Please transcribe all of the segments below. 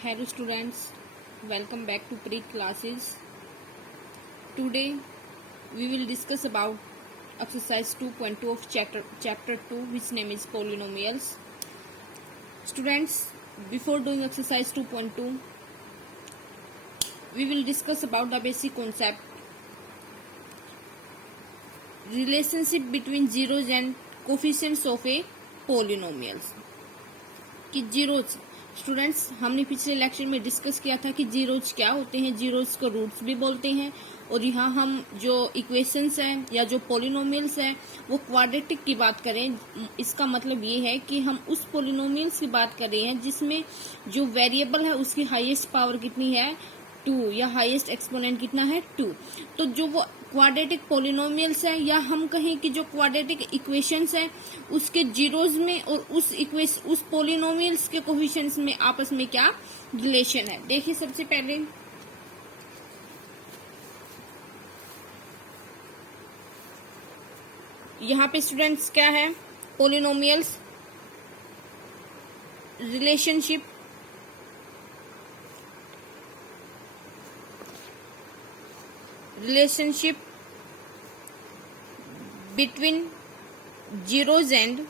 Hello students, welcome back to pre classes. Today we will discuss about exercise 2.2 of chapter 2, which name is polynomials. Students, before doing exercise 2.2, we will discuss about the basic concept, relationship between zeros and coefficients of a polynomials. कि zeros students, हमने पिछले lecture में discuss किया था कि zeros क्या होते हैं, जीरोज को रूट्स भी बोलते हैं। और यहाँ हम जो इक्वेशंस हैं या जो पॉलिनोमियल्स हैं वो क्वाड्रेटिक की बात करें, इसका मतलब ये है कि हम उस पॉलिनोमियल्स की बात कर रहे हैं जिसमें जो वेरिएबल है उसकी हाईएस्ट पावर कितनी है, 2, या हाईएस्ट एक्सपोनेंट कितना है, 2। तो जो वो क्वाड्रेटिक पॉलिनोमियल्स है, या हम कहें कि जो क्वाड्रेटिक इक्वेशंस है उसके जीरोज में और उस पॉलिनोमियल्स के कोफिशिएंट्स में आपस में क्या रिलेशन है। देखिए, सबसे पहले यहाँ पे स्टूडेंट्स क्या है, polynomials relationship between zeros and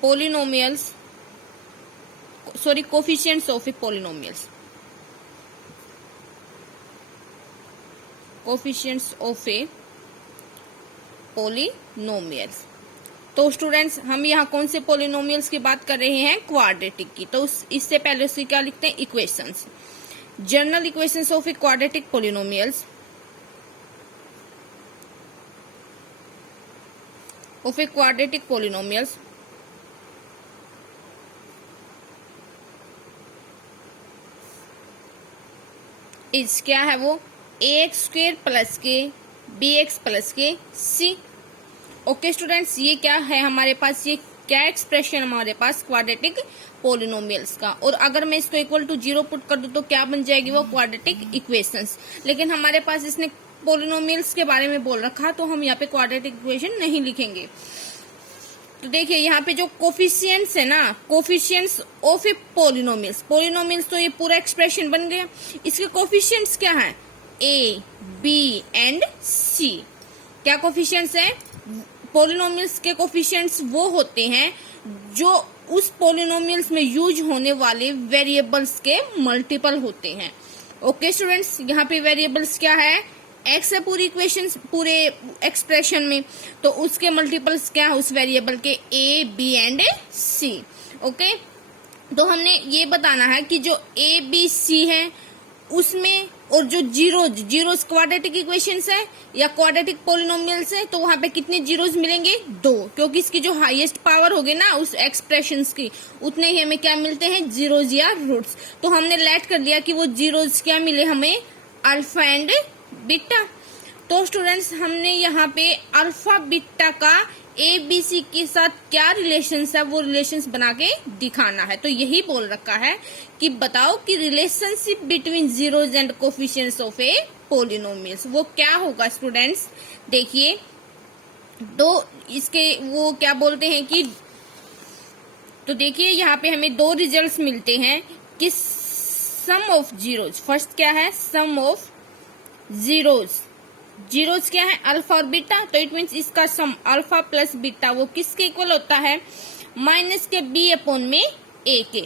polynomials, coefficients of a polynomials, coefficients of a polynomials। तो स्टूडेंट्स, हम यहाँ कौन से पॉलिनोमियल्स की बात कर रहे हैं, क्वाड्रेटिक की। तो इससे पहले उसकी क्या लिखते हैं, equations. General equations of a quadratic polynomials इस क्या है वो, ax स्क्वेयर प्लस के bx प्लस के c। ओके स्टूडेंट्स, ये क्या है हमारे पास, ये क्या एक्सप्रेशन हमारे पास क्वाड्रेटिक पॉलिनोमियल्स का। और अगर मैं इसको इक्वल टू 0 पुट कर दूं तो क्या बन जाएगी वो, क्वाड्रेटिक इक्वेशंस। लेकिन हमारे पास इसने पॉलिनोमियल्स के बारे में बोल रखा, तो हम यहाँ पे क्वाड्रेटिक इक्वेशन नहीं लिखेंगे। तो देखिए, यहाँ पे जो कोफिशिएंट्स है ना, कोफिशिएंट्स ऑफ ए पॉलिनोमियल्स, तो ये पूरा एक्सप्रेशन बन गया। इसके कोफिशिएंट्स क्या है, ए, बी एंड सी। क्या कोफिशिएंट्स है, पॉलिनोमियल्स के कोफिशिएंट्स वो होते हैं जो उस पॉलिनोमियल्स में यूज होने वाले वेरिएबल्स के मल्टीपल होते हैं। ओके स्टूडेंट्स, यहाँ पे वेरिएबल्स क्या है, एक्स है पूरी इक्वेशन, पूरे एक्सप्रेशन में, तो उसके मल्टीपल्स क्या है उस वेरिएबल के, ए, बी एंड सी। ओके, तो हमने ये बताना है कि जो ए, बी, सी है उसमें, और जो जीरोज क्वाड्रेटिक इक्वेशंस है या क्वाड्रेटिक पॉलिनोमियल्स है, तो वहां पे कितने जीरोज मिलेंगे, 2, क्योंकि इसकी जो हाईएस्ट पावर होगी ना उस एक्सप्रेशंस की, उतने ही हमें क्या मिलते हैं, जीरोज या रूट्स। तो हमने लेट कर लिया कि वो जीरोज क्या मिले हमें, अल्फा एंड बीटा। तो स्टूडेंट्स, हमने यहाँ पे अल्फा बीटा का ए, बी, सी के साथ क्या रिलेशंस है वो रिलेशंस बना के दिखाना है। तो यही बोल रखा है कि बताओ कि relationship between zeros and coefficients of A polynomials वो क्या होगा स्टूडेंट्स। देखिए, दो इसके वो क्या बोलते हैं कि, तो देखिए यहाँ पे हमें 2 रिजल्ट्स मिलते हैं कि सम ऑफ जीरोज, फर्स्ट क्या है, सम ऑफ जीरोज क्या है, अल्फा और बीटा। तो इट मीन्स इसका सम अल्फा प्लस बीटा वो किसके इक्वल होता है, माइनस के बी अपॉन में ए के।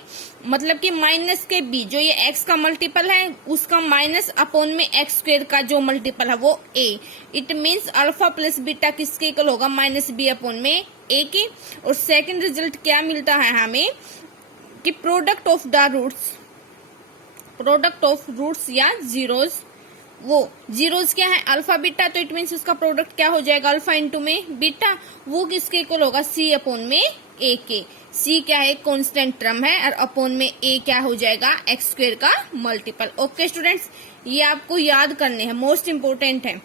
मतलब कि माइनस के बी, जो ये एक्स का मल्टीपल है उसका माइनस अपॉन में एक्स स्क्वेयर का जो मल्टीपल है वो a. It means alpha plus beta किसके इक्वल होगा, माइनस बी अपॉन में ए के। और सेकंड रिजल्ट क्या मिलता है हमें कि प्रोडक्ट ऑफ रूट्स या जीरोज, वो जीरोज क्या है, अल्फा बीटा। तो इट मीन्स उसका प्रोडक्ट क्या हो जाएगा, अल्फा इंटू में बीटा, वो किसके इक्वल होगा, सी अपॉन में ए के। सी क्या है, कांस्टेंट टर्म है, और अपॉन में ए क्या हो जाएगा, एक्स स्क्वेयर का मल्टीपल। ओके स्टूडेंट्स, ये आपको याद करने हैं, मोस्ट इंपोर्टेंट है,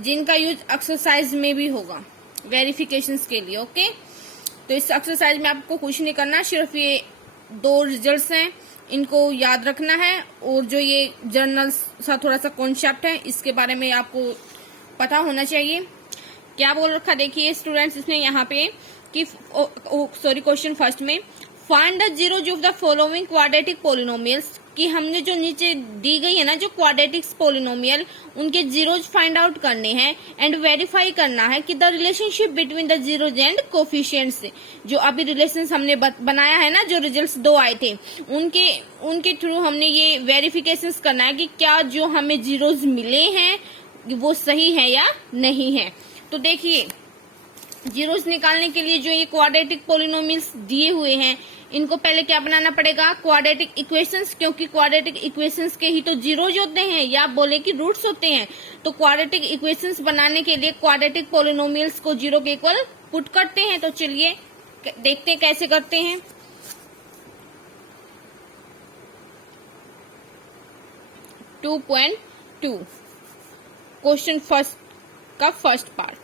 जिनका यूज एक्सरसाइज में भी होगा वेरिफिकेशन के लिए। ओके, तो इस एक्सरसाइज में आपको कुछ नहीं करना, सिर्फ ये 2 रिजल्ट्स हैं, इनको याद रखना है। और जो ये जर्नल सा थोड़ा सा कॉन्सेप्ट है, इसके बारे में आपको पता होना चाहिए। क्या बोल रखा देखिए स्टूडेंट्स, इसने यहाँ पे कि क्वेश्चन फर्स्ट में find the zeros of the following quadratic polynomials, कि हमने जो नीचे दी गई है ना जो क्वाड्रेटिक पोलिनोमियल, उनके जीरोज फाइंड आउट करने हैं एंड वेरीफाई करना है कि the relationship between the zeros and coefficients, जो अभी रिलेशन हमने बनाया है ना, जो रिजल्ट्स 2 आए थे उनके थ्रू हमने ये वेरिफिकेशन करना है कि क्या जो हमें जीरोज मिले हैं वो सही है या नहीं है। तो देखिए, जीरोस निकालने के लिए जो ये क्वाड्रेटिक पोलिनोमियल्स दिए हुए हैं, इनको पहले क्या बनाना पड़ेगा, क्वाड्रेटिक इक्वेशंस, क्योंकि क्वाड्रेटिक इक्वेशंस के ही तो जीरोज होते हैं या बोले कि रूट्स होते हैं। तो क्वाड्रेटिक इक्वेशंस बनाने के लिए क्वाड्रेटिक पोलिनोमियल्स को जीरो के इक्वल पुट करते हैं। तो चलिए देखते हैं कैसे करते हैं। Two point two question first का फर्स्ट पार्ट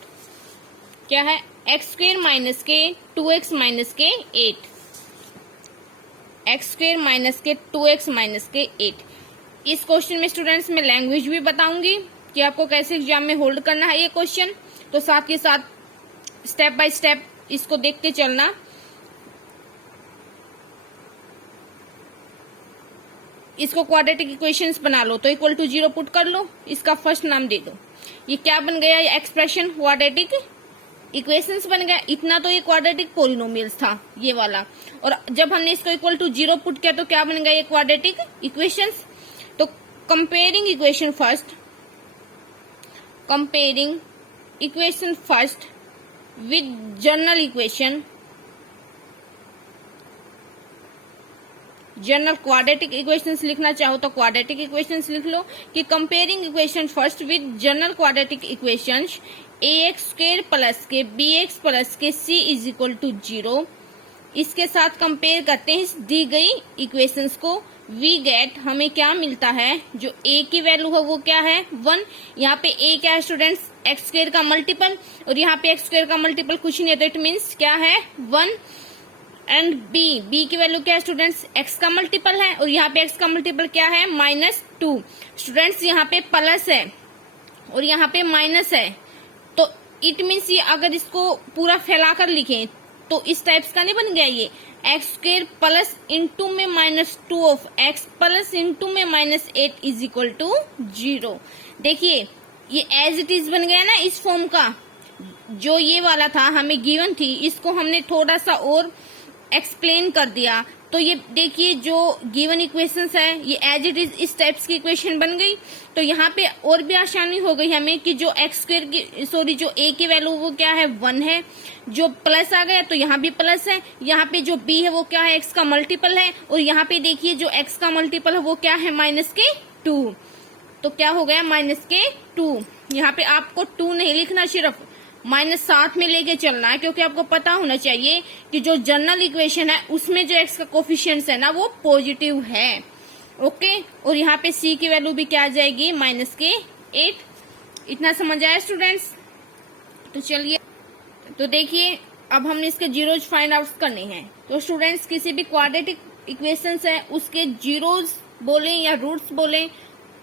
क्या है, एक्स स्क्वेयर माइनस के 2x माइनस के 8, एक्स स्क्वेयर माइनस के 2x माइनस के 8। इस क्वेश्चन में स्टूडेंट्स मैं लैंग्वेज भी बताऊंगी कि आपको कैसे एग्जाम में होल्ड करना है ये क्वेश्चन, तो साथ के साथ स्टेप बाय स्टेप इसको देखते चलना। इसको क्वाड्रेटिक इक्वेशंस बना लो, तो इक्वल टू 0 पुट कर लो, इसका फर्स्ट नाम दे दो। ये क्या बन गया, ये एक्सप्रेशन क्वाड्रेटिक इक्वेशंस बन गया। इतना तो ये क्वाड्रेटिक पोलिनोमियल्स था ये वाला, और जब हमने इसको इक्वल टू 0 पुट किया तो क्या बन गया, ये क्वाड्रेटिक इक्वेशंस। तो comparing equation first, comparing equation first with general equation, general quadratic equations लिखना चाहो तो क्वाड्रेटिक इक्वेशंस लिख लो कि comparing equation first with general quadratic equations, ax square plus के bx प्लस के c इज इक्वल टू 0। इसके साथ कंपेयर करते हैं दी गई इक्वेशंस को। वी गेट, हमें क्या मिलता है, जो a की वैल्यू है वो क्या है 1। यहाँ पे a क्या है स्टूडेंट्स, एक्स स्क्वेयर का मल्टीपल, और यहाँ पे एक्स स्क्वेयर का मल्टीपल कुछ नहीं है, तो इट मीन्स क्या है 1। एंड b की वैल्यू क्या है स्टूडेंट्स, x का मल्टीपल है, और यहाँ पे x का मल्टीपल क्या है -2। स्टूडेंट्स यहाँ पे प्लस है और यहाँ पे माइनस है, तो इट मीन्स ये अगर इसको पूरा फैलाकर लिखें तो इस टाइप्स का नहीं बन गया ये, एक्स स्क्वेयर प्लस इंटू में -2 ऑफ एक्स प्लस इंटू में -8 इज इक्वल टू 0। देखिए ये एज इट इज बन गया ना इस फॉर्म का, जो ये वाला था हमें गिवन थी, इसको हमने थोड़ा सा और एक्सप्लेन कर दिया। तो ये देखिए जो गिवन इक्वेशंस है ये एज इट इज इस टाइप्स की इक्वेशन बन गई। तो यहाँ पे और भी आसानी हो गई हमें कि जो एक्स स्क्वेयर की जो a की वैल्यू वो क्या है 1 है, जो प्लस आ गया तो यहाँ भी प्लस है, यहाँ पे जो b है वो क्या है x का मल्टीपल है, और यहाँ पे देखिए जो x का मल्टीपल है वो क्या है -2। तो क्या हो गया -2। यहाँ पे आपको 2 नहीं लिखना, सिर्फ -7 में लेके चलना है, क्योंकि आपको पता होना चाहिए कि जो जनरल इक्वेशन है उसमें जो x का कोफिशिएंट है ना वो पॉजिटिव है। ओके, और यहाँ पे c की वैल्यू भी क्या आ जाएगी -8। इतना समझ आया स्टूडेंट्स। तो चलिए, तो देखिए अब हमने इसके जीरोज फाइंड आउट करने हैं। तो स्टूडेंट्स किसी भी क्वाड्रेटिक इक्वेशंस है उसके जीरोज बोले या रूट्स बोले,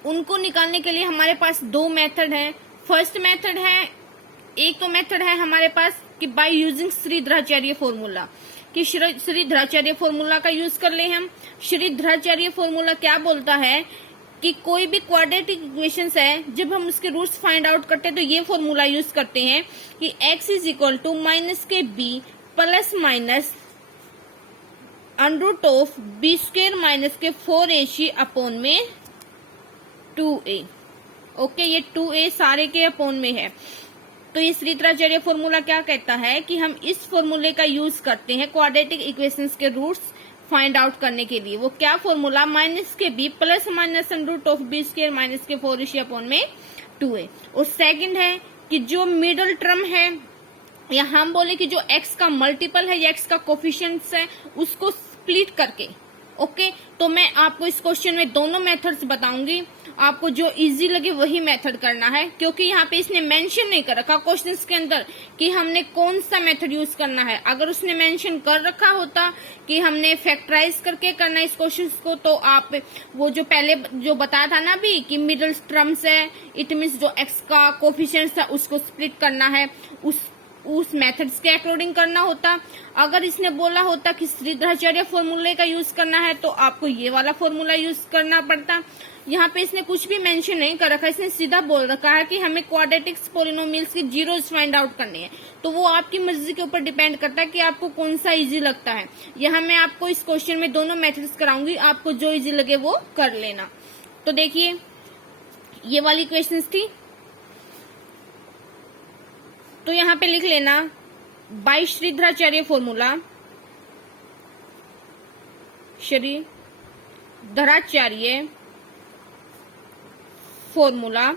उनको निकालने के लिए हमारे पास 2 मेथड है। फर्स्ट मेथड है, एक तो मेथड है हमारे पास कि बाय यूजिंग श्रीधराचार्य फॉर्मूला, कि श्रीधराचार्य फॉर्मूला का यूज कर ले हम। श्रीधराचार्य फॉर्मूला क्या बोलता है कि कोई भी क्वाड्रेटिक इक्वेशंस है जब हम उसके रूट्स फाइंड आउट करते हैं तो ये फॉर्मूला यूज करते हैं कि x is equal to -b plus minus under of b square के 4ac अपॉन में 2a। ओके, ये 2a सारे के अपॉन में है। तो ये श्रीधराचार्य फॉर्मूला क्या कहता है कि हम इस फॉर्मूले का यूज करते हैं क्वाड्रेटिक इक्वेशंस के रूट्स फाइंड आउट करने के लिए। वो क्या formula, -b plus minus under of b square के 4ac अपॉन में 2a। और सेकंड है कि जो मिडल टर्म है, या हम बोले कि जो x का मल्टीपल है या x का कोफिशिएंट्स है उसको स्प्लिट करके। ओके, तो मैं आपको इस क्वेश्चन में दोनों मेथड्स बताऊंगी, आपको जो इजी लगे वही मेथड करना है, क्योंकि यहाँ पे इसने मेंशन नहीं कर रखा क्वेश्चंस के अंदर कि हमने कौन सा मेथड यूज करना है। अगर उसने मेंशन कर रखा होता कि हमने फैक्टराइज करके करना है इस क्वेश्चन को, तो आप वो जो पहले जो बताया था ना अभी कि मिडल टर्म्स है, इट मीन्स जो एक्स का कोफिशिएंट्स है उसको स्प्लिट करना है, उस मेथड्स के अकॉर्डिंग करना होता। अगर इसने बोला होता कि श्रीधराचार्य फॉर्मूले का यूज करना है तो आपको ये वाला फॉर्मूला यूज करना पड़ता। यहाँ पे इसने कुछ भी मेंशन नहीं कर रखा, इसने सीधा बोल रखा है कि हमें क्वाड्रेटिक्स पॉलिनोमियल्स की जीरोज फाइंड आउट करनी है। तो वो आपकी मर्जी के ऊपर डिपेंड करता है कि आपको कौन सा इजी लगता है। यहाँ मैं आपको इस क्वेश्चन में दोनों मेथड्स कराऊंगी, आपको जो इजी लगे वो कर लेना। तो देखिए ये वाली क्वेश्चंस थी, तो यहाँ पे लिख लेना by Shridharacharya formula, Shridharacharya formula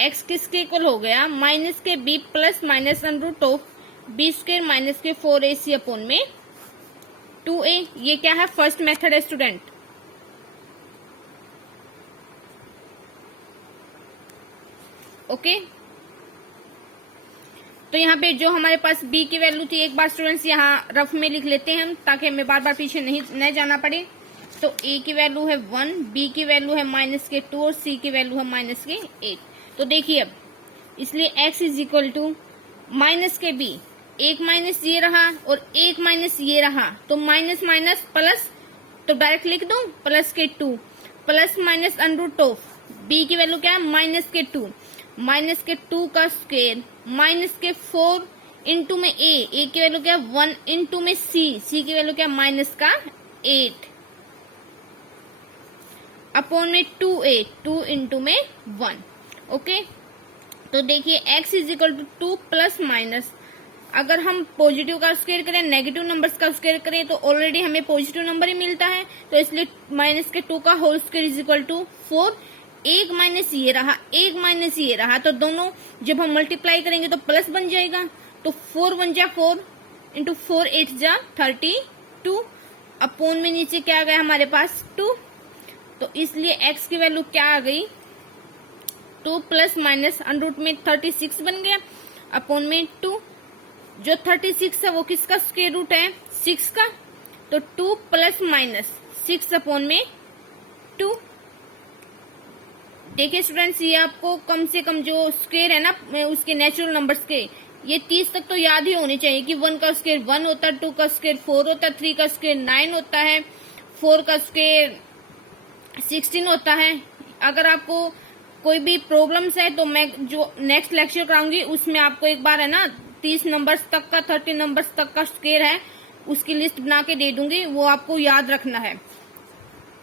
x किसके इक्वल हो गया माइनस के b plus minus under of B square minus के 4ac अपॉन में 2a। ये क्या है, फर्स्ट मेथड है स्टूडेंट। ओके, तो यहाँ पे जो हमारे पास b की वैल्यू थी, एक बार स्टूडेंट्स यहाँ रफ में लिख लेते हैं हम ताकि हमें बार बार पीछे नहीं जाना पड़े। तो a की वैल्यू है 1, b की वैल्यू है माइनस के 2 और c की वैल्यू है माइनस के 8। तो देखिए अब इसलिए x is equal to minus के b, एक माइनस ये रहा और एक माइनस ये रहा, तो माइनस माइनस प्लस, तो डायरेक्ट लिख दो प्लस के 2 plus minus under of b की वैल्यू क्या है माइनस के 2, माइनस के 2 का स्क्वायर माइनस के 4 इंटू में a की वैल्यू क्या है 1 इंटू में c की वैल्यू क्या है माइनस का 8 अपॉन में 2a 2 इंटू में 1। ओके, तो देखिए x is equal to 2 plus minus, अगर हम पॉजिटिव का स्क्वायर करें नेगेटिव नंबर्स का स्क्वायर करें तो ऑलरेडी हमें पॉजिटिव नंबर ही मिलता है, तो इसलिए माइनस के 2 का whole square is equal to 4। एक माइनस ये रहा, एक माइनस ये रहा, तो दोनों जब हम मल्टीप्लाई करेंगे तो प्लस बन जाएगा। तो 4 1 जा 4 इंटू 4 8 जा 32 अपॉन में नीचे क्या आ गया हमारे पास 2। तो इसलिए x की वैल्यू क्या आ गई 2 प्लस माइनस अंडर रूट में 36 बन गया अपॉन में 2। जो 36 है वो किसका स्क्वायर रूट है 6 का, तो 2 प्लस माइनस 6 अपॉन में 2। देखिए स्टूडेंट्स ये आपको कम से कम जो स्क्वायर है ना उसके नेचुरल नंबर्स के, ये 30 तक तो याद ही होने चाहिए कि 1 का स्क्वायर 1 होता है, 2 का स्क्वायर 4 होता है, 3 का स्क्वायर 9 होता है, 4 का स्क्वायर 16 होता है। अगर आपको कोई भी प्रॉब्लम्स है तो मैं जो नेक्स्ट लेक्चर कराऊंगी उसमें आपको एक बार है ना 30 नंबर्स तक का 30 नंबर्स तक का स्क्वायर है उसकी लिस्ट बना के दे दूंगी, वो आपको याद रखना है।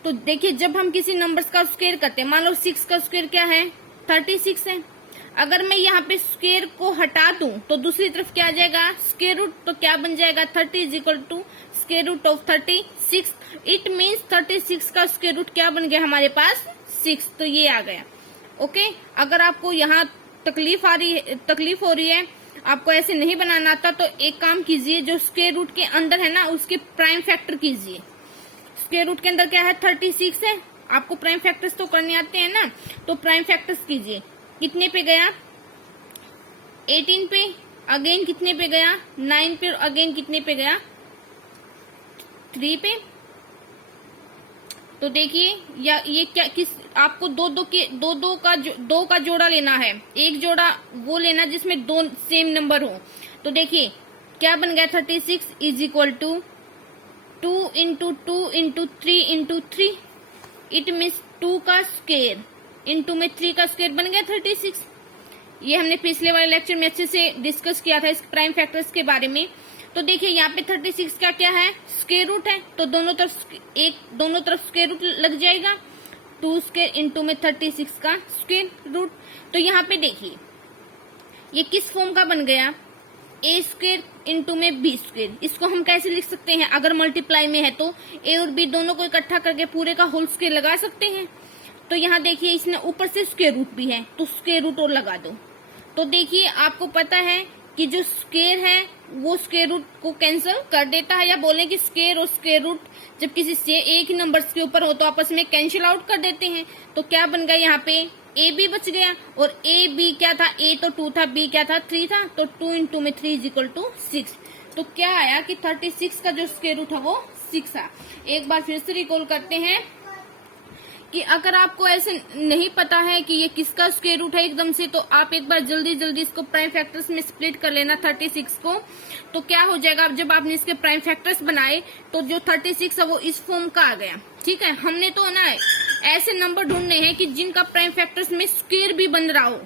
तो देखिए जब हम किसी नंबर्स का स्क्वायर करते हैं, मान लो 6 का स्क्वायर क्या है 36 है, अगर मैं यहाँ पे स्क्वायर को हटा दूं तो दूसरी तरफ क्या आ जाएगा स्क्वायर रूट, तो क्या बन जाएगा 30 is equal to square root of 36। It means 36 का स्क्वायर रूट क्या बन गया हमारे पास 6, तो ये आ गया। ओके, अगर आपको यहाँ तकलीफ हो रही है, आपको ऐसे नहीं बनाना आता, तो एक काम कीजिए, जो स्क्वायर रूट के अंदर है ना उसके प्राइम फैक्टर कीजिए। स्क्वायर रूट के अंदर क्या है 36 है, आपको प्राइम फैक्टर्स तो करने आते हैं ना, तो प्राइम फैक्टर्स कीजिए। कितने पे गया 18 पे, अगेन कितने पे गया 9 पे, अगेन कितने पे गया 3 पे। तो देखिए या ये क्या किस आपको दो का जोड़ा लेना है, एक जोड़ा वो लेना जिसमें 2 सेम नंबर हो। तो देखिए क्या बन गया 36 is equal to 2 into 2 into 3 into 3, it means 2 का स्क्वायर इंटू में 3 का स्क्वायर बन गया 36। ये हमने पिछले वाले लेक्चर में अच्छे से डिस्कस किया था इस प्राइम फैक्टर्स के बारे में। तो देखिए यहाँ पे 36 का क्या है स्क्वायर रूट है, तो दोनों तरफ स्क्वायर रूट लग जाएगा, 2 स्क्वायर इंटू में 36 का स्क्वायर रूट। तो यहाँ पे देखिए ये किस फॉर्म का बन गया a स्क्वायर इंटू में b स्क्वायर। इसको हम कैसे लिख सकते हैं, अगर मल्टीप्लाई में है तो a और b दोनों को इकट्ठा करके पूरे का होल स्क्वायर लगा सकते हैं। तो यहाँ देखिए इसने ऊपर से स्क्वायर रूट भी है, तो स्क्वायर रूट और लगा दो। तो देखिए आपको पता है कि जो स्क्वायर है वो स्क्वायर रूट को कैंसिल कर देता है, या बोले कि स्क्वायर और स्क्वायर रूट जब किसी से एक ही नंबर्स के ऊपर हो तो आपस में कैंसिल आउट कर देते हैं। तो क्या बन गया यहाँ पे ए बी बच गया, और ए बी क्या था a तो 2 था, b क्या था 3 था, तो 2 इंटू में 3 इज इक्वल टू 6। तो क्या आया कि 36 का जो स्क्वायर रूट है वो 6 है। एक बार फिर से रिकॉल करते हैं कि अगर आपको ऐसे नहीं पता है कि ये किसका स्क्वायर रूट है एकदम से, तो आप एक बार जल्दी जल्दी इसको प्राइम फैक्टर्स में स्प्लिट कर लेना 36 को। तो क्या हो जाएगा, जब आपने इसके प्राइम फैक्टर्स बनाए तो जो 36 है वो इस फॉर्म का आ गया। ठीक है, हमने तो ना ऐसे नंबर ढूंढने हैं कि जिनका प्राइम फैक्टर्स में स्क्वायर भी बन रहा हो,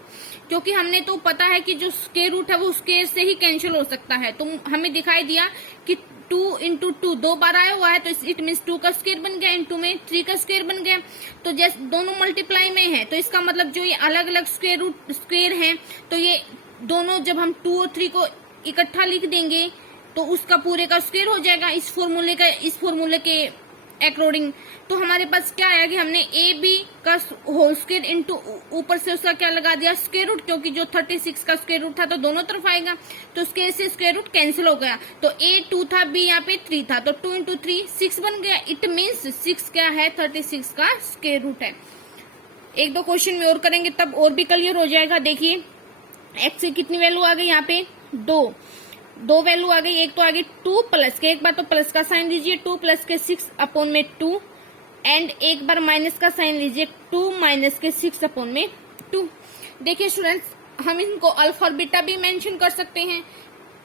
क्योंकि हमने तो पता है कि जो स्क्वायर रूट है वो स्क्वायर से ही कैंसिल हो सकता है। तो हमें दिखाई दिया कि 2 इंटू 2 2 बार आया हुआ है, तो इट मीन्स 2 का स्क्वायर बन गया, इंटू में 3 का स्क्वायर बन गया। तो जैसे दोनों मल्टीप्लाई में है, तो इसका मतलब जो ये अलग अलग स्क्वायर हैं, तो ये दोनों जब हम 2 और 3 को इकट्ठा लिख देंगे तो उसका पूरे का स्क्वायर हो जाएगा इस फॉर्मूले के अकॉर्डिंग। तो हमारे पास क्या आया कि हमने ए बी का होल स्क्वायर इंटू ऊपर से उसका क्या लगा दिया, स्क्वायर रूट, क्योंकि जो 36 का स्क्वायर रूट था तो दोनों तरफ आएगा, तो उसके से स्क्वायर रूट कैंसिल हो गया। तो ए 2 था, बी यहाँ पे 3 था, तो 2 इंटू 3 6 बन गया। इट मीन्स 6 क्या है, 36 का स्क्वायर रूट है। एक दो क्वेश्चन में और करेंगे तब और भी क्लियर हो जाएगा। देखिए एक्स की कितनी वैल्यू आ गई, यहाँ पे दो वैल्यू आ गई। एक तो आ गई 2 प्लस के, एक बार तो प्लस का साइन लीजिए, 2 प्लस के 6 अपॉन में 2, एंड एक बार माइनस का साइन लीजिए, 2 माइनस के 6 अपॉन में 2। देखिए स्टूडेंट्स, हम इनको अल्फा और बीटा भी मेंशन कर सकते हैं।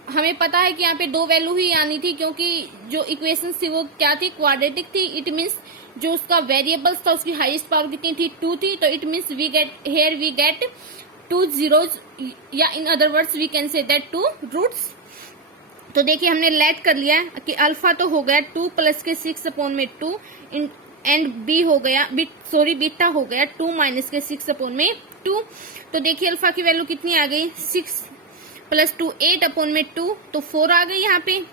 हमें पता है कि यहाँ पे 2 वैल्यू ही आनी थी, क्योंकि जो इक्वेशन थी वो क्या थी, क्वाड्रेटिक थी। इट मीन्स जो उसका वेरिएबल्स था उसकी हाईएस्ट पावर कितनी थी, 2 थी। तो it means we get 2 zeros, या in other words we can say that 2 roots. तो देखिए हमने लेट कर लिया कि अल्फा तो हो गया 2 प्लस के 6 अपॉन में 2, एंड बी हो गया बीटा हो गया 2 माइनस के 6 अपॉन में 2। तो देखिए अल्फा की वैल्यू कितनी आ गई, 6 प्लस 2 8 अपॉन में 2, तो 4 आ गई यहाँ पे।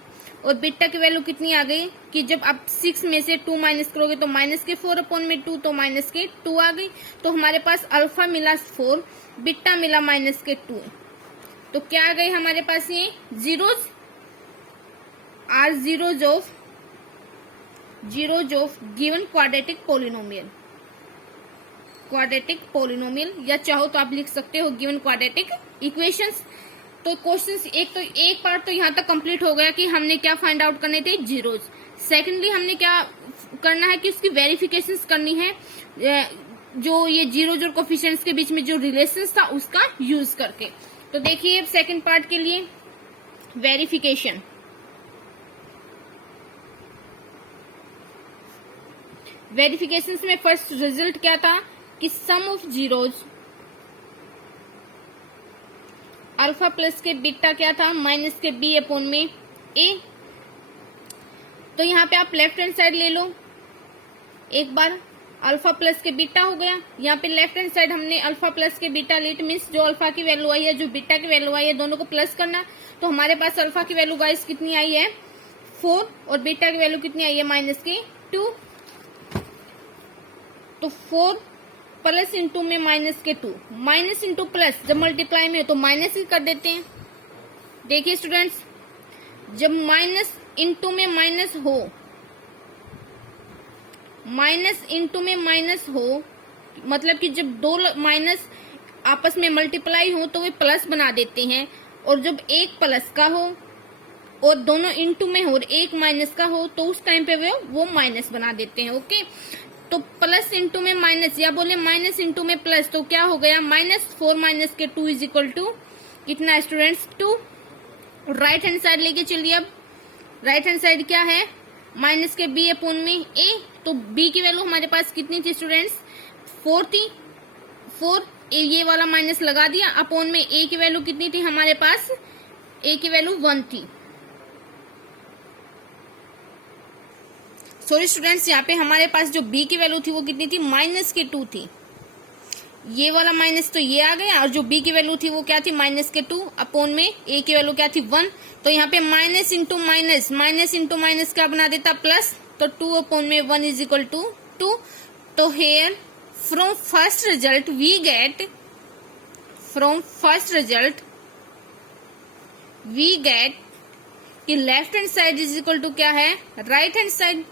और बीटा की वैल्यू कितनी आ गई कि जब आप 6 में से 2 माइनस करोगे तो माइनस के 4 अपॉन में 2, तो माइनस के 2 आ गई। तो हमारे पास अल्फा मिला 4, बीटा मिला माइनस के 2। तो क्या आ गई हमारे पास, ये zeros are zeros of given quadratic polynomial, या चाहो तो आप लिख सकते हो गिवन क्वाड्रेटिक इक्वेशंस। तो क्वेश्चन एक पार्ट तो यहाँ तक कंप्लीट हो गया कि हमने क्या फाइंड आउट करने थे, जीरोज। सेकेंडली हमने क्या करना है कि उसकी वेरिफिकेशन करनी है, जो ये जीरोज और कोफिशिएंट्स के बीच में जो रिलेशन था उसका यूज करके। तो देखिए सेकेंड पार्ट के लिए वेरिफिकेशन। वेरिफिकेशंस में फर्स्ट रिजल्ट क्या था कि सम ऑफ जीरोज अल्फा प्लस के बीटा क्या था, माइनस के बी अपॉन में ए। तो यहाँ पे आप लेफ्ट हैंड साइड ले लो, एक बार अल्फा प्लस के बीटा हो गया। यहाँ पे लेफ्ट हैंड साइड हमने अल्फा प्लस के बीटा लिट मीन्स जो अल्फा की वैल्यू आई है, जो बीटा की वैल्यू आई है, दोनों को प्लस करना। तो हमारे पास अल्फा की वैल्यू गाइस कितनी आई है, 4, और बीटा की वैल्यू कितनी आई है, माइनस के 2। तो 4 प्लस इंटू में माइनस के 2, माइनस इंटू प्लस जब मल्टीप्लाई में हो तो माइनस ही कर देते हैं। देखिए स्टूडेंट्स, जब माइनस इंटू में माइनस हो, माइनस इंटू में माइनस हो, मतलब कि जब दो माइनस आपस में मल्टीप्लाई हो तो वे प्लस बना देते हैं, और जब एक प्लस का हो और दोनों इंटू में हो और एक माइनस का हो तो उस टाइम पे वो माइनस बना देते हैं। ओके, तो प्लस इंटू में माइनस, या बोले माइनस इंटू में प्लस, तो क्या हो गया, -4 माइनस के 2 इज इक्वल टू कितना स्टूडेंट्स, 2। राइट हैंड साइड लेके चलिए। अब राइट हैंड साइड क्या है, माइनस के बी अपॉन में ए। तो बी की वैल्यू हमारे पास कितनी थी स्टूडेंट्स, 4 थी। 4 ये वाला माइनस लगा दिया, अपॉन में ए की वैल्यू कितनी थी हमारे पास, ए की वैल्यू 1 थी। सॉरी स्टूडेंट्स, यहाँ पे हमारे पास जो बी की वैल्यू थी वो कितनी थी, माइनस के 2 थी। ये वाला माइनस तो ये आ गया, और जो बी की वैल्यू थी वो क्या थी, माइनस के 2, अपॉन में ए की वैल्यू क्या थी, 1। तो यहाँ पे minus into minus, minus into minus क्या बना देता, प्लस। तो 2 अपॉन में 1 इज इक्वल टू 2। तो here from first result we get कि left hand side is equal to क्या है, राइट हैंड साइड।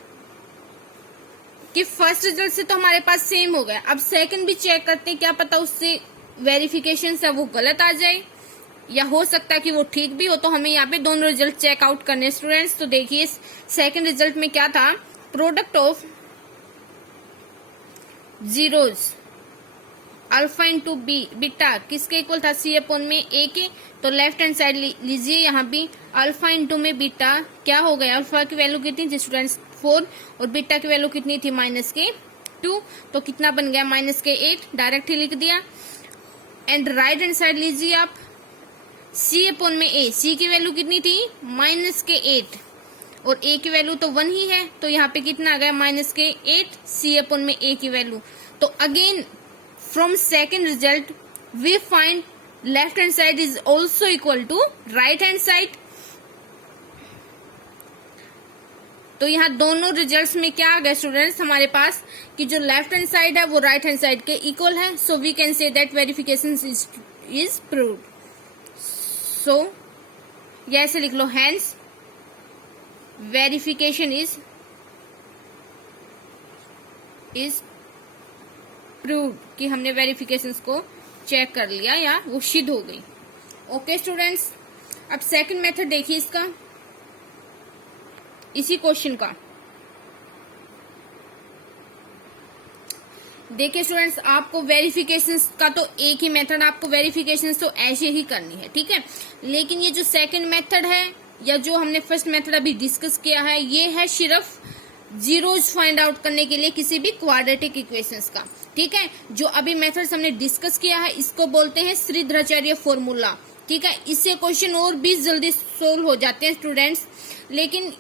कि फर्स्ट रिजल्ट से तो हमारे पास सेम हो गया। अब सेकंड भी चेक करते हैं, क्या पता उससे वेरिफिकेशन से वो गलत आ जाए, या हो सकता है कि वो ठीक भी हो। तो हमें यहाँ पे दोनों रिजल्ट चेक आउट करने स्टूडेंट्स। तो देखिए सेकंड रिजल्ट में क्या था, product zeros, alpha into B beta किसके इक्वल था, सी अपॉन में ए के। तो लेफ्ट हैंड साइड लीजिए, यहाँ भी अल्फा इंटू में बीटा क्या हो गया, अल्फा की वैल्यू कितनी थी स्टूडेंट्स 4 और बीटा की वैल्यू कितनी थी -2, तो कितना बन गया -8, डायरेक्ट ही लिख दिया। एंड राइट हैंड साइड लीजिए आप, सी अपॉन में ए, सी की वैल्यू कितनी थी -8 और ए की वैल्यू तो 1 ही है, तो यहाँ पे कितना आ गया -8, सी अपॉन में ए की वैल्यू। तो again from second result we find left hand side is also equal to right hand side. तो यहाँ दोनों रिजल्ट्स में क्या आ गया स्टूडेंट्स हमारे पास कि जो लेफ्ट हैंड साइड है वो राइट हैंड साइड के इक्वल है। So we can say that verification is proved. So या ऐसे लिख लो, हैंस वेरिफिकेशन इज प्रूव्ड कि हमने वेरिफिकेशंस को चेक कर लिया या वो सिद्ध हो गई। ओके स्टूडेंट्स, अब सेकंड मेथड देखिए इसका, इसी क्वेश्चन का। देखिए स्टूडेंट्स, आपको वेरिफिकेशंस का तो एक ही मेथड, आपको वेरिफिकेशंस तो ऐसे ही करनी है, ठीक है। लेकिन ये जो सेकंड मेथड है या जो हमने फर्स्ट मेथड अभी डिस्कस किया है, ये है सिर्फ जीरोज फाइंड आउट करने के लिए किसी भी क्वाड्रेटिक इक्वेशंस का, ठीक है। जो अभी मेथड्स हमने डिस्कस किया है इसको बोलते हैं श्रीधराचार्य फॉर्मूला, ठीक है। इससे क्वेश्चन और भी जल्दी सोल्व हो जाते हैं स्टूडेंट्स। लेकिन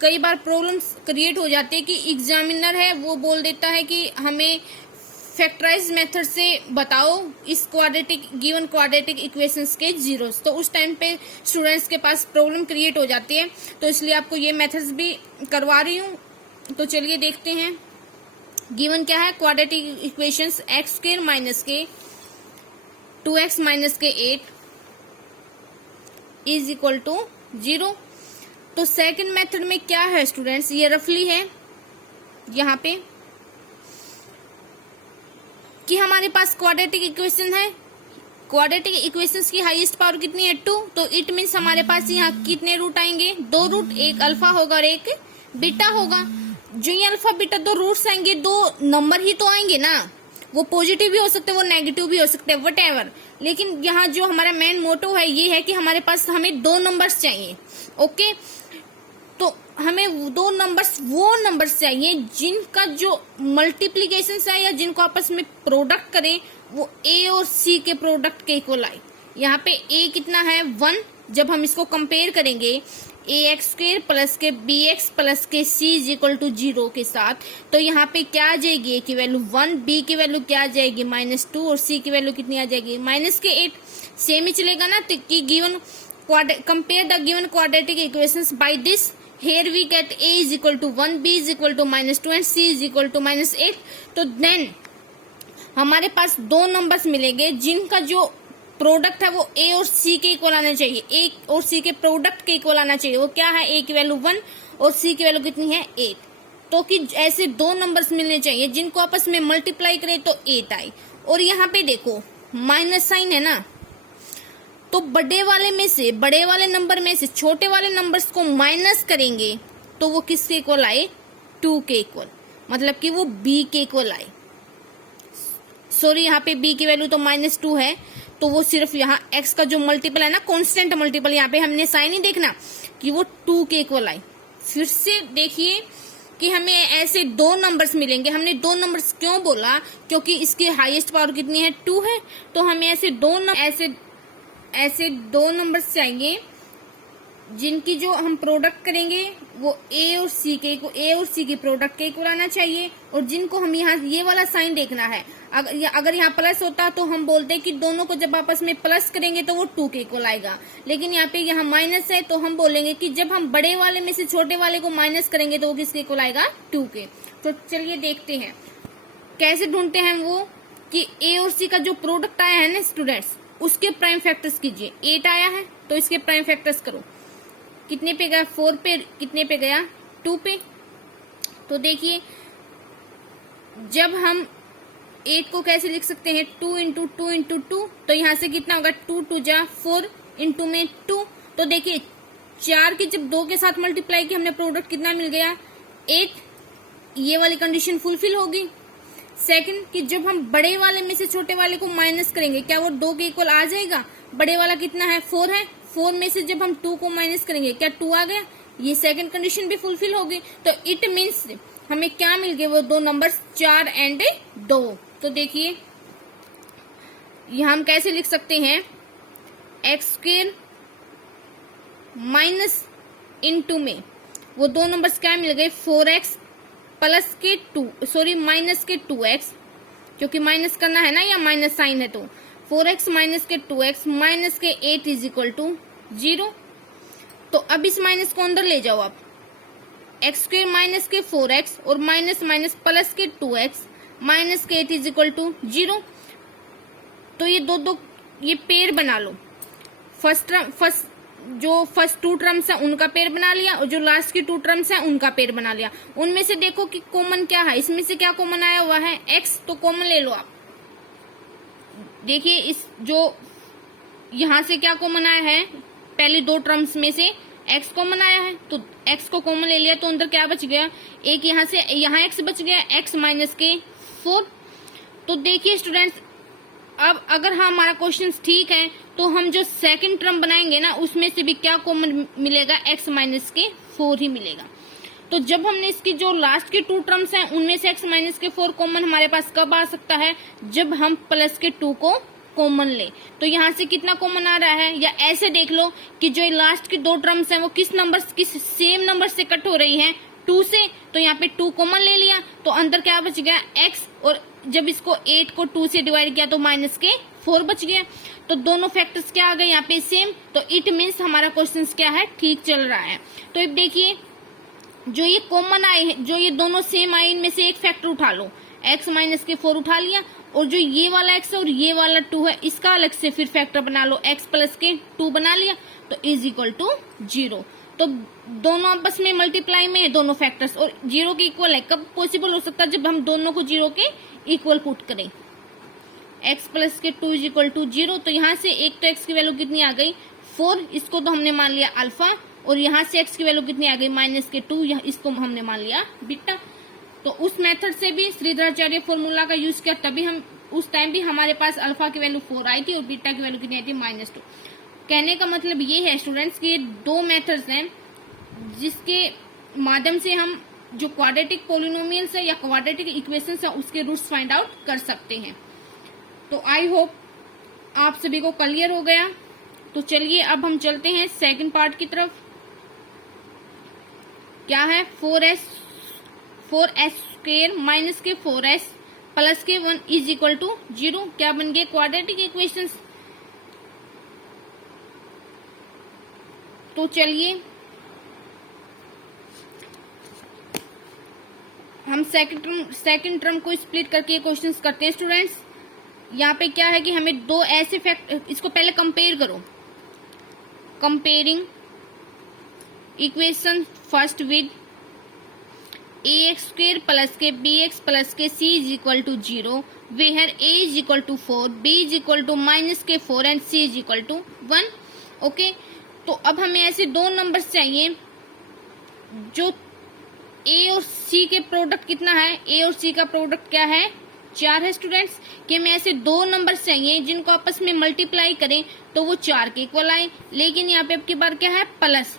कई बार प्रॉब्लम्स क्रिएट हो जाती है कि एग्जामिनर है वो बोल देता है कि हमें फैक्टराइज मेथड से बताओ इस गिवन क्वाड्रेटिक इक्वेशंस के जीरोस, तो उस टाइम पे स्टूडेंट्स के पास प्रॉब्लम क्रिएट हो जाती है। तो इसलिए आपको ये मेथड्स भी करवा रही हूँ। तो चलिए देखते हैं गिवन क्या है, quadratic equations x square minus के 2x माइनस के 8 इज इक्वल टू 0। तो सेकंड मेथड में क्या है स्टूडेंट्स, ये रफली है यहाँ पे कि हमारे पास क्वाड्रेटिक इक्वेशन है। क्वाड्रेटिक इक्वेशंस की हाईएस्ट पावर कितनी है 2, तो इट मीन्स हमारे पास यहाँ कितने रूट आएंगे, 2 रूट, एक अल्फा होगा और एक बीटा होगा। जो ये अल्फा बीटा 2 रूट्स आएंगे, 2 नंबर ही तो आएंगे ना, वो पॉजिटिव भी हो सकते हैं वो नेगेटिव भी हो सकते हैं, व्हाटएवर। लेकिन यहाँ जो हमारा मेन मोटो है ये है कि हमारे पास हमें 2 नंबर्स चाहिए। ओके, तो हमें 2 नंबर्स, वो नंबर्स चाहिए जिनका जो मल्टीप्लीकेशन है या जिनको आपस में प्रोडक्ट करें वो ए और सी के प्रोडक्ट के इक्वल आए। यहाँ पे ए कितना है 1, जब हम इसको कंपेयर करेंगे ए एक्स स्क्वायर प्लस के बी एक्स प्लस के सी इज इक्वल टू 0 के साथ, तो यहाँ पे क्या आ जाएगी, ए की वैल्यू 1, बी की वैल्यू क्या आ जाएगी -2 और सी की वैल्यू कितनी आ जाएगी -8। सेम ही चलेगा ना, तो कि given compare the given quadratic equations by this, here we get a is equal to 1, b is equal to -2 and c is equal to -8। तो देन हमारे पास 2 नंबर्स मिलेंगे जिनका जो प्रोडक्ट है वो ए और सी के इक्वल आना चाहिए, ए और सी के प्रोडक्ट के इक्वल आना चाहिए। वो क्या है, ए की वैल्यू 1 और सी की वैल्यू कितनी है 8। तो कि ऐसे 2 नंबर्स मिलने चाहिए जिनको आपस में मल्टीप्लाई करे तो 8 आए। और यहाँ पे देखो माइनस साइन है ना, तो बड़े वाले नंबर में से छोटे वाले नंबर्स को माइनस करेंगे तो वो किसके इक्वल आए, 2 के इक्वल, मतलब कि वो b के इक्वल आए। सॉरी, यहाँ पे b की वैल्यू तो -2 है, तो वो सिर्फ यहाँ x का जो मल्टीपल है ना, कांस्टेंट मल्टीपल, यहाँ पे हमने साइन ही देखना कि वो 2 के इक्वल आए। फिर से देखिए कि हमें ऐसे 2 नंबर्स मिलेंगे। हमने 2 नंबर्स क्यों बोला, क्योंकि इसकी हाईएस्ट पावर कितनी है 2 है, तो हमें ऐसे दो नंबर्स चाहिए जिनकी जो हम प्रोडक्ट करेंगे वो ए और सी के प्रोडक्ट के इक्वल आना चाहिए। और जिनको हम यहाँ ये वाला साइन देखना है, अगर यहाँ प्लस होता तो हम बोलते कि दोनों को जब आपस में प्लस करेंगे तो वो 2 के इक्वल आएगा। लेकिन यहाँ माइनस है तो हम बोलेंगे कि जब हम बड़े वाले में से छोटे वाले को माइनस करेंगे तो वो किसके इक्वल आएगा, 2 के। तो चलिए देखते हैं कैसे ढूंढते हैं वो कि ए और सी का जो प्रोडक्ट आया है ना स्टूडेंट्स, उसके प्राइम फैक्टर्स कीजिए। 8 आया है तो इसके प्राइम फैक्टर्स करो, कितने पे गया 4 पे, कितने पे गया 2 पे। तो देखिए जब हम 8 को कैसे लिख सकते हैं, 2 इंटू 2 इंटू 2, तो यहाँ से कितना होगा 2 2 जा 4 इंटू में 2। तो देखिए 4 की जब 2 के साथ मल्टीप्लाई की हमने प्रोडक्ट कितना मिल गया 8, ये वाली कंडीशन फुलफिल होगी। सेकंड कि जब हम बड़े वाले में से छोटे वाले को माइनस करेंगे क्या वो 2 के इक्वल आ जाएगा? बड़े वाला कितना है? 4 है। 4 में से जब हम 2 को माइनस करेंगे क्या 2 आ गया? ये सेकंड कंडीशन भी फुलफिल होगी। तो इट मीन्स हमें क्या मिल गए? वो दो नंबर्स 4 एंड 2। तो देखिए यहां हम कैसे लिख सकते हैं, एक्स स्क्वायर माइनस इनटू में वो दो नंबर्स क्या मिल गए? 4x प्लस के 2 सॉरी माइनस के 2x, क्योंकि माइनस करना है ना या माइनस साइन है, तो 4x माइनस के 2x माइनस के 8 इज इक्वल टू 0। तो अब इस माइनस को अंदर ले जाओ आप, एक्स स्क्वायर माइनस के 4x और माइनस माइनस प्लस के 2x माइनस के 8 इज इक्वल टू 0। तो ये दो ये पेयर बना लो। फर्स्ट 2 टर्म्स है उनका पेयर बना लिया और जो लास्ट की 2 टर्म्स है उनका पेयर बना लिया। उनमें से देखो कि कॉमन क्या है, इसमें से क्या कॉमन आया हुआ है? x, तो कॉमन ले लो आप। देखिए इस जो यहां से क्या कॉमन आया है, पहले 2 टर्म्स में से x कॉमन आया है, तो x को कॉमन ले लिया तो अंदर क्या बच गया? एक यहां से यहां x बच गया, x माइनस के 4। तो देखिए स्टूडेंट्स, अब अगर हमारा क्वेश्चन ठीक है तो हम जो सेकंड टर्म बनाएंगे ना उसमें से भी क्या कॉमन मिलेगा? x माइनस के 4 ही मिलेगा। तो जब हमने इसकी जो लास्ट के 2 टर्म्स हैं उनमें से x माइनस के 4 कॉमन हमारे पास कब आ सकता है? जब हम प्लस के 2 को कॉमन ले। तो यहाँ से कितना कॉमन आ रहा है, या ऐसे देख लो कि जो लास्ट की 2 टर्म्स हैं वो किस सेम नंबर से कट हो रही हैं? 2 से। तो यहाँ पे 2 कॉमन ले लिया तो अंदर क्या बच गया? x, और जब इसको 8 को 2 से डिवाइड किया तो माइनस के 4 बच गया। तो दोनों फैक्टर्स क्या आ गए यहाँ पे? सेम। तो इट मीन्स हमारा क्वेश्चन क्या है? ठीक चल रहा है। तो अब देखिए जो ये कॉमन आए हैं, जो ये दोनों सेम आए, इनमें से एक फैक्टर उठा लो, x माइनस के 4 उठा लिया, और जो ये वाला x है और ये वाला 2 है इसका अलग से फिर फैक्टर बना लो, x प्लस के 2 बना लिया, तो इज इक्वल टू 0। तो दोनों आपस में मल्टीप्लाई में है दोनों फैक्टर्स, और 0 के इक्वल है। कब पॉसिबल हो सकता है? जब हम दोनों को 0 के इक्वल पुट करें। x प्लस के 2 इज इक्वल टू 0। तो यहाँ से एक तो x की वैल्यू कितनी आ गई? 4, इसको तो हमने मान लिया अल्फा, और यहाँ से x की वैल्यू कितनी आ गई? माइनस के 2, इसको हमने मान लिया बीटा। तो उस मेथड से भी श्रीधराचार्य फॉर्मूला का यूज किया, तभी हम उस टाइम भी हमारे पास अल्फा की वैल्यू 4 आई थी और बीटा की वैल्यू कितनी आई थी? -2। कहने का मतलब ये है स्टूडेंट्स कि ये 2 मेथड्स हैं जिसके माध्यम से हम जो क्वाड्रेटिक पॉलिनोमियल्स है या क्वाड्रेटिक इक्वेशंस है उसके रूट्स फाइंड आउट कर सकते हैं। तो आई होप आप सभी को क्लियर हो गया। तो चलिए अब हम चलते हैं सेकंड पार्ट की तरफ। क्या है? 4s स्क्वायर माइनस के 4s प्लस के 1 इज इक्वल टू 0। क्या बन गए? Quadratic equations. तो चलिए हम सेकंड टर्म को स्प्लिट करके क्वेश्चंस करते हैं स्टूडेंट्स। यहाँ पे क्या है कि हमें दो ऐसे फैक्ट, इसको पहले कंपेयर करो। Comparing equation first with ax square plus के bx प्लस के c is equal to 0 where a is equal to 4, b is equal to minus के 4 and c is equal to 1। Okay, तो अब हमें ऐसे दो नंबर्स चाहिए जो a और c के प्रोडक्ट कितना है? a और c का प्रोडक्ट क्या है? 4 है स्टूडेंट्स। कि हमें ऐसे दो नंबर्स चाहिए जिनको आपस में मल्टीप्लाई करें तो वो 4 के इक्वल आए, लेकिन यहाँ पे आपकी बार क्या है? प्लस।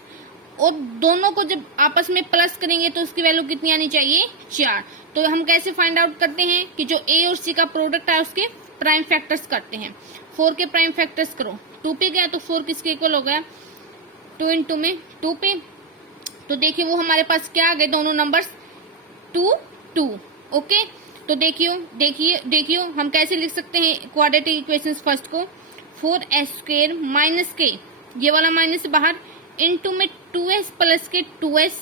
और दोनों को जब आपस में प्लस करेंगे तो उसकी वैल्यू कितनी आनी चाहिए? 4। तो हम कैसे फाइंड आउट करते हैं कि जो a और c का प्रोडक्ट है उसके प्राइम फैक्टर्स करते हैं। 4 के प्राइम फैक्टर्स करो, 2 पे गया तो 4 किसके इक्वल हो गया? 2 इंटू में 2 पे। तो देखिए वो हमारे पास क्या आ गए? दोनों नंबर्स 2 2। ओके, तो देखियो हम कैसे लिख सकते हैं क्वाड्रेटिक इक्वेशंस फर्स्ट को? 4s स्क्वायर माइनस के, ये वाला माइनस बाहर, इनटू में 2s प्लस के 2s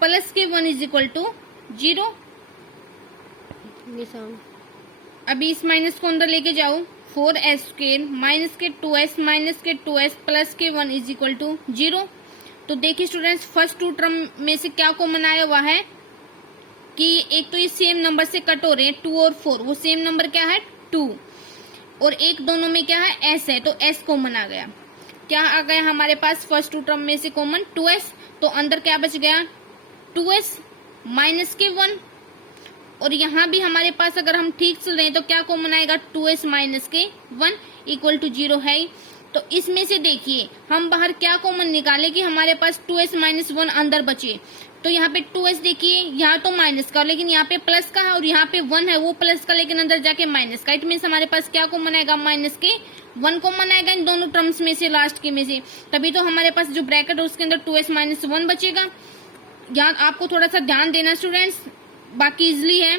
प्लस के 1 इज इक्वल टू 0। अभी इस माइनस को अंदर लेके जाओ। 4s स्क्वायर माइनस के 2s प्लस के 1 इज इक्वल टू 0। तो देखिए स्टूडेंट्स, फर्स्ट 2 टर्म में से क्या कॉमन आया हुआ है कि एक तो ये सेम नंबर से कट हो रहे हैं 2 और 4। वो सेम नंबर क्या है? 2। और एक दोनों में क्या है? s है, तो s कॉमन आ गया। क्या आ गया हमारे पास फर्स्ट 2 टर्म में से कॉमन? 2s। तो अंदर क्या बच गया? 2s माइनस के 1, और यहाँ भी हमारे पास अगर हम ठीक चल रहे हैं तो क्या कॉमन आएगा, 2s माइनस के 1 इक्वल टू 0 है। तो इसमें से देखिए हम बाहर क्या कॉमन निकालें कि हमारे पास 2s माइनस 1 अंदर बचे। तो यहाँ पे 2s देखिए, यहाँ तो माइनस का लेकिन यहाँ पे प्लस का है, और यहाँ पे 1 है वो प्लस का लेकिन अंदर जाके माइनस का। इट मीन्स हमारे पास क्या कॉमन आएगा, माइनस के 1 कॉमन आएगा इन दोनों टर्म्स में से, लास्ट के में से। तभी तो हमारे पास जो ब्रैकेट है उसके अंदर 2s माइनस 1 बचेगा। यहाँ आपको थोड़ा सा ध्यान देना स्टूडेंट्स, बाकी इजिली है।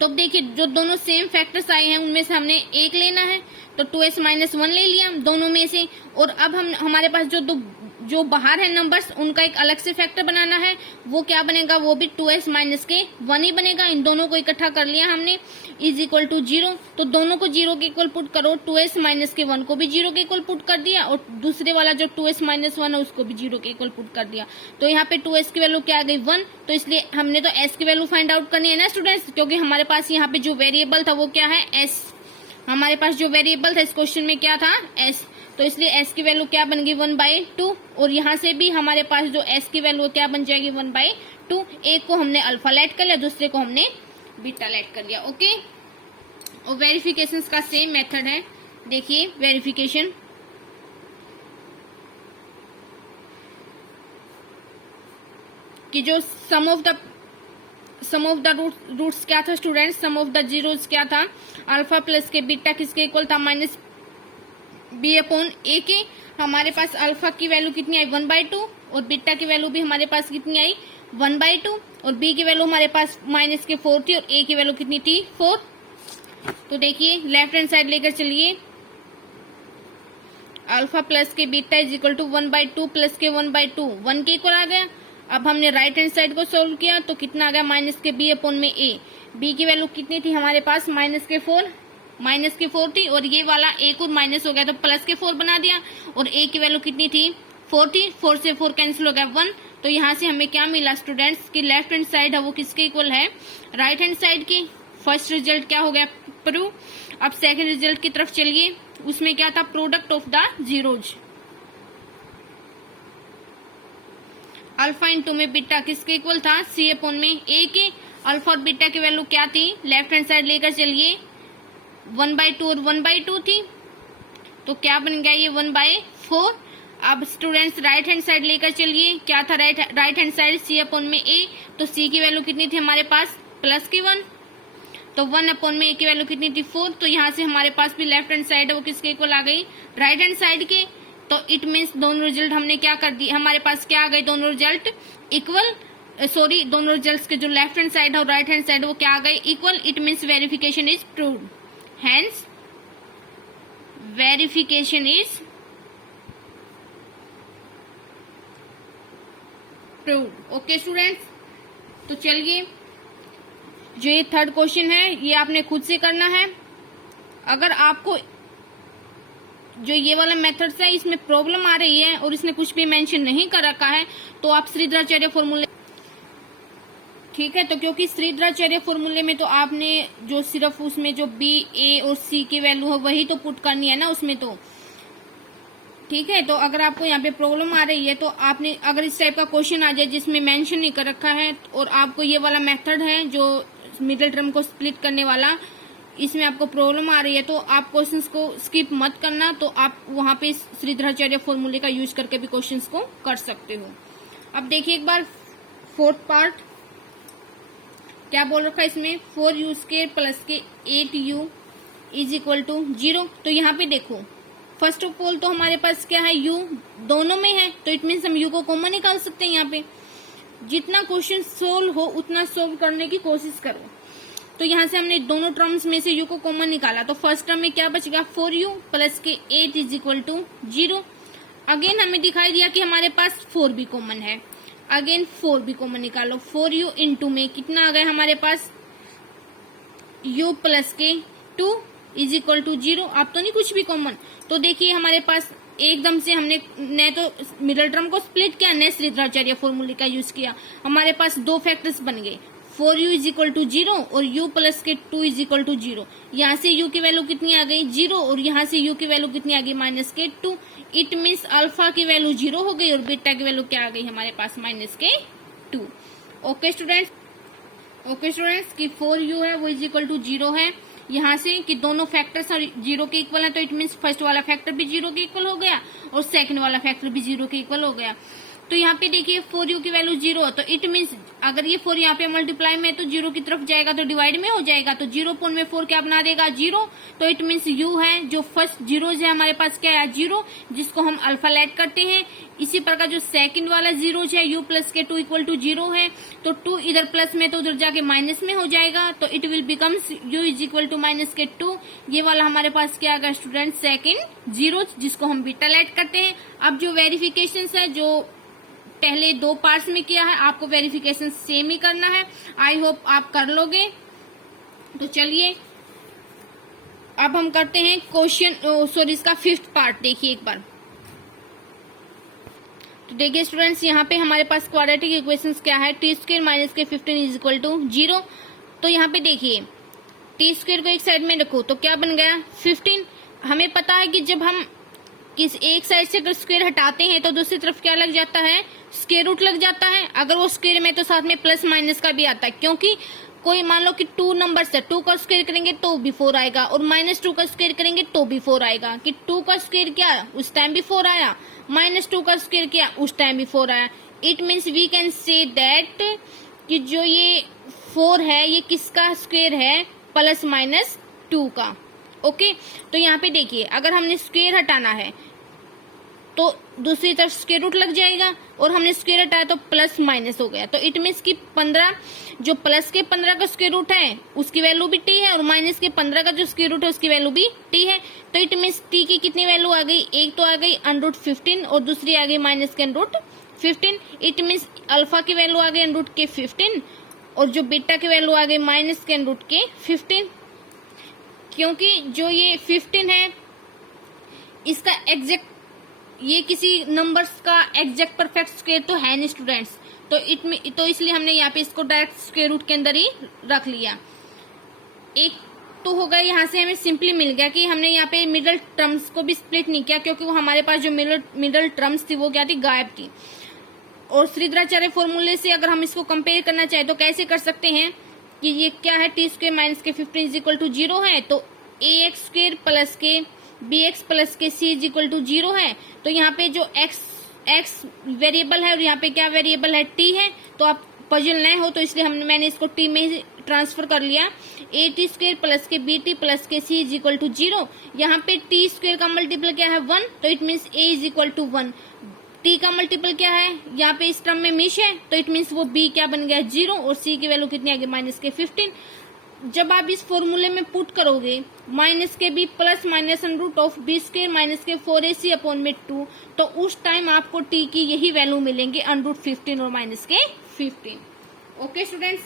तो अब देखिए जो दोनों सेम फैक्टर्स आए हैं उनमें से हमने एक लेना है, तो 2s माइनस 1 ले लिया दोनों में से। और अब हम हमारे पास जो बाहर है नंबर्स उनका एक अलग से फैक्टर बनाना है, वो क्या बनेगा, वो भी 2s माइनस के 1 ही बनेगा। इन दोनों को इकट्ठा कर लिया हमने, इज इक्वल टू 0। तो दोनों को 0 के इक्वल पुट करो, 2s माइनस के 1 को भी 0 के इक्वल पुट कर दिया, और दूसरे वाला जो 2s माइनस 1 है उसको भी 0 के इक्वल पुट कर दिया। तो यहाँ पे 2s की वैल्यू क्या आ गई, 1। तो इसलिए हमने तो s की वैल्यू फाइंड आउट करनी है ना स्टूडेंट्स, क्योंकि हमारे पास यहाँ पे जो वेरिएबल था वो क्या है, s। हमारे पास जो वेरिएबल था इस क्वेश्चन में क्या था, s। तो इसलिए s की वैल्यू क्या बन गई, 1/2। और यहाँ से भी हमारे पास जो s की वैल्यू क्या बन जाएगी, 1/2। एक को हमने अल्फा लेट कर लिया, दूसरे को हमने बीटा लेट कर लिया। ओके, और वेरिफिकेशन का सेम मेथड है। देखिए वेरिफिकेशन, कि जो सम ऑफ द रूट्स क्या था students, sum of the zeros क्या था, अल्फा प्लस के बीटा किसके इक्वल था, माइनस b अपॉन a के। हमारे पास अल्फा की वैल्यू कितनी आई, 1/2, और बीटा की वैल्यू भी हमारे पास कितनी आई, 1/2, और b की वैल्यू हमारे पास माइनस के 4 थी, और a की वैल्यू कितनी थी, 4। तो देखिए लेफ्ट हैंड साइड लेकर चलिए, अल्फा प्लस के beta is equal to 1/2 plus के 1/2, 1 के इक्वल आ गया। अब हमने राइट हैंड साइड को सोल्व किया तो कितना आ गया, माइनस के b अपॉन में a। b की वैल्यू कितनी थी हमारे पास, माइनस के 4 थी, और ये वाला एक और माइनस हो गया तो प्लस के 4 बना दिया, और a की वैल्यू कितनी थी, 4 थी। 4 से 4 कैंसिल हो गया, 1। तो यहाँ से हमें क्या मिला स्टूडेंट्स, कि लेफ्ट हैंड साइड है वो किसके इक्वल है, राइट हैंड साइड की। फर्स्ट रिजल्ट क्या हो गया, प्रूव। अब सेकंड रिजल्ट की तरफ चलिए, उसमें क्या था, product of the zeros. Alpha into में बीटा किसके इक्वल था, c अपॉन में a के। अल्फा और बीटा की वैल्यू क्या थी, लेफ्ट हैंड साइड लेकर चलिए, 1/2 और 1/2 थी, तो क्या बन गया ये 1/4। अब स्टूडेंट्स राइट हैंड साइड लेकर चलिए, क्या था right hand side, c upon में a। तो c की वैल्यू कितनी थी हमारे पास, प्लस की 1। तो 1 अपॉन में a की वैल्यू कितनी थी, 4। तो यहाँ से हमारे पास भी लेफ्ट हैंड साइड है वो किसके इक्वल आ गई, राइट हैंड साइड के। तो इट मीन्स दोनों रिजल्ट हमने क्या कर दी, हमारे पास क्या आ गए, दोनों रिजल्ट इक्वल, सॉरी दोनों रिजल्ट्स के जो लेफ्ट हैंड साइड है और राइट हैंड साइड वो क्या आ गए, equal. It means verification is proved, hence verification is proved। Okay students, तो चलिए जो ये थर्ड क्वेश्चन है ये आपने खुद से करना है। अगर आपको जो ये वाला मेथड्स है इसमें प्रॉब्लम आ रही है और इसने कुछ भी मेंशन नहीं कर रखा है तो आप श्रीधराचार्य फॉर्मूले, ठीक है। तो क्योंकि श्रीधराचार्य फॉर्मूले में तो आपने जो सिर्फ उसमें जो b, a और c की वैल्यू है वही तो पुट करनी है ना उसमें, तो ठीक है। तो अगर आपको यहाँ पे प्रॉब्लम आ रही है तो आपने अगर इस टाइप का क्वेश्चन आ जाए जिसमें मेंशन नहीं कर रखा है और आपको ये वाला मेथड है जो मिडिल टर्म को स्प्लिट करने वाला, इसमें आपको प्रॉब्लम आ रही है तो आप क्वेश्चंस को स्किप मत करना। तो आप वहां पे श्रीधराचार्य फॉर्मूले का यूज करके भी क्वेश्चंस को कर सकते हो। अब देखिए एक बार फोर्थ पार्ट क्या बोल रखा है इसमें, 4u² प्लस के 8u इज इक्वल टू 0। तो यहाँ पे देखो फर्स्ट ऑफ ऑल तो हमारे पास क्या है, u दोनों में है तो इट मीन्स हम u को कॉमन निकाल सकते हैं। यहाँ पे जितना क्वेश्चन सोल्व हो उतना सोल्व करने की कोशिश करो। तो यहाँ से हमने दोनों टर्म्स में से u को कॉमन निकाला तो फर्स्ट टर्म में क्या बचेगा, 4u प्लस के 8 इज इक्वल टू 0। अगेन हमें दिखाई दिया कि हमारे पास 4 भी कॉमन है, अगेन 4 भी कॉमन निकालो। 4u इंटू में कितना आ गया हमारे पास, u प्लस के 2 इज इक्वल टू 0। आप तो नहीं कुछ भी कॉमन, तो देखिए हमारे पास एकदम से हमने न तो मिडिल टर्म को स्प्लिट किया न श्रीधराचार्य फॉर्मूले का यूज किया, हमारे पास दो फैक्टर्स बन गए, 4u इज इक्वल टू 0 और u प्लस के 2 इज इक्वल टू 0। यहाँ से u की वैल्यू कितनी आ गई 0 और यहाँ से u की वैल्यू कितनी आ गई माइनस के 2। इट मीन्स अल्फा की वैल्यू 0 हो गई और बीटा की वैल्यू क्या आ गई हमारे पास माइनस के 2। ओके स्टूडेंट्स, ओके स्टूडेंट्स कि 4u है वो इज इक्वल टू 0 है। यहाँ से कि दोनों फैक्टर्स 0 के इक्वल है, तो इट मीन्स फर्स्ट वाला फैक्टर भी 0 के इक्वल हो गया और सेकंड वाला फैक्टर भी 0 के इक्वल हो गया। तो यहाँ पे देखिए 4u की वैल्यू 0 है, तो इट मीन्स अगर ये 4 यहाँ पे मल्टीप्लाई में है तो 0 की तरफ जाएगा तो डिवाइड में हो जाएगा, तो 0 पॉइंट में 4 क्या बना देगा 0। तो इट मीन्स u है जो फर्स्ट जीरोज है हमारे पास क्या है 0, जिसको हम अल्फा लेट करते हैं। इसी प्रकार जो सेकंड वाला जीरोज है u प्लस के 2 इक्वल टू 0 है, तो 2 इधर प्लस में तो उधर जाके माइनस में हो जाएगा, तो it will becomes u is equal to minus के 2। ये वाला हमारे पास क्या आएगा स्टूडेंट सेकंड जीरो, जिसको हम बीटा लेट करते हैं। अब जो वेरिफिकेशन है जो पहले 2 पार्ट्स में किया है, आपको वेरिफिकेशन सेम ही करना है। आई होप आप कर लोगे। तो चलिए अब हम करते हैं क्वेश्चन सॉरी इसका 5th पार्ट। देखिए एक बार, तो देखिए स्टूडेंट्स यहाँ पे हमारे पास क्वाड्रेटिक इक्वेशंस क्या है, टी स्क्वायर माइनस के 15 इज इक्वल टू 0। तो यहाँ पे देखिए टी स्क्वायर को एक साइड में रखो तो क्या बन गया 15। हमें पता है कि जब हम किस एक साइड से अगर स्क्वायर हटाते हैं तो दूसरी तरफ क्या लग जाता है स्क्वायर रूट लग जाता है। अगर वो स्क्वायर में तो साथ में प्लस माइनस का भी आता है, क्योंकि कोई मान लो कि 2 नंबर्स है, 2 का स्क्वायर करेंगे तो भी 4 आएगा और -2 का स्क्वायर करेंगे तो भी 4 आएगा। कि 2 का स्क्वायर क्या उस टाइम भी 4 आया, -2 का स्क्वायर क्या उस टाइम भी 4 आया। It means we can say that कि जो ये 4 है ये किसका स्क्वायर है प्लस माइनस 2 का। ओके, तो यहाँ पे देखिए अगर हमने स्क्वायर हटाना है तो दूसरी तरफ स्क्वायर रूट लग जाएगा और हमने स्क्वायर हटाया तो प्लस माइनस हो गया। तो इट मीन्स कि 15 जो प्लस के 15 का स्क्वायर रूट है उसकी वैल्यू भी t है और माइनस के 15 का जो स्क्वायर रूट है उसकी वैल्यू भी t है। तो इट मीन्स t की कितनी वैल्यू आ गई, एक तो आ गई √15 और दूसरी आ गई माइनस के √15। इट मीन्स अल्फा की वैल्यू आ गई √15 और जो बीटा की वैल्यू आ गई माइनस के √15। क्योंकि जो ये 15 है इसका एग्जैक्ट ये किसी नंबर्स का एग्जैक्ट परफेक्ट स्क्वायर तो है नहीं स्टूडेंट्स, तो इसलिए हमने यहाँ पे इसको डायरेक्ट स्क्वायर रूट के अंदर ही रख लिया। एक तो हो गया, यहाँ से हमें सिंपली मिल गया कि हमने यहाँ पे मिडल टर्म्स को भी स्प्लिट नहीं किया, क्योंकि वो हमारे पास जो मिडल टर्म्स थी वो क्या थी गायब थी। और श्रीधराचार्य फॉर्मूले से अगर हम इसको कंपेयर करना चाहे तो कैसे कर सकते हैं कि ये क्या है टी स्क्वायर माइनस के 15 इज इक्वल टू 0 है, तो ax स्क्वायर प्लस के bx प्लस के c इज इक्वल टू 0 है। तो यहाँ पे जो x वेरिएबल है और यहाँ पे क्या वेरिएबल है t है, तो आप पजल न हो तो इसलिए मैंने इसको t में ट्रांसफर कर लिया। ए टी स्क्वायर प्लस के बी टी प्लस के सी इज इक्वल टू 0। यहाँ पे टी स्क्वायर का मल्टीपल क्या है 1, तो it means A is equal to 1। T का मल्टीपल क्या है यहाँ पे इस टर्म में मिश है, तो इट मीन्स वो बी क्या बन गया 0 और सी की वैल्यू कितनी आ गई माइनस के 15। जब आप इस फॉर्मूले में पुट करोगे माइनस के B plus minus √ of B square minus के 4ac अपॉन में 2, तो उस टाइम आपको टी की यही वैल्यू मिलेंगे √15 और माइनस के 15। ओके स्टूडेंट्स,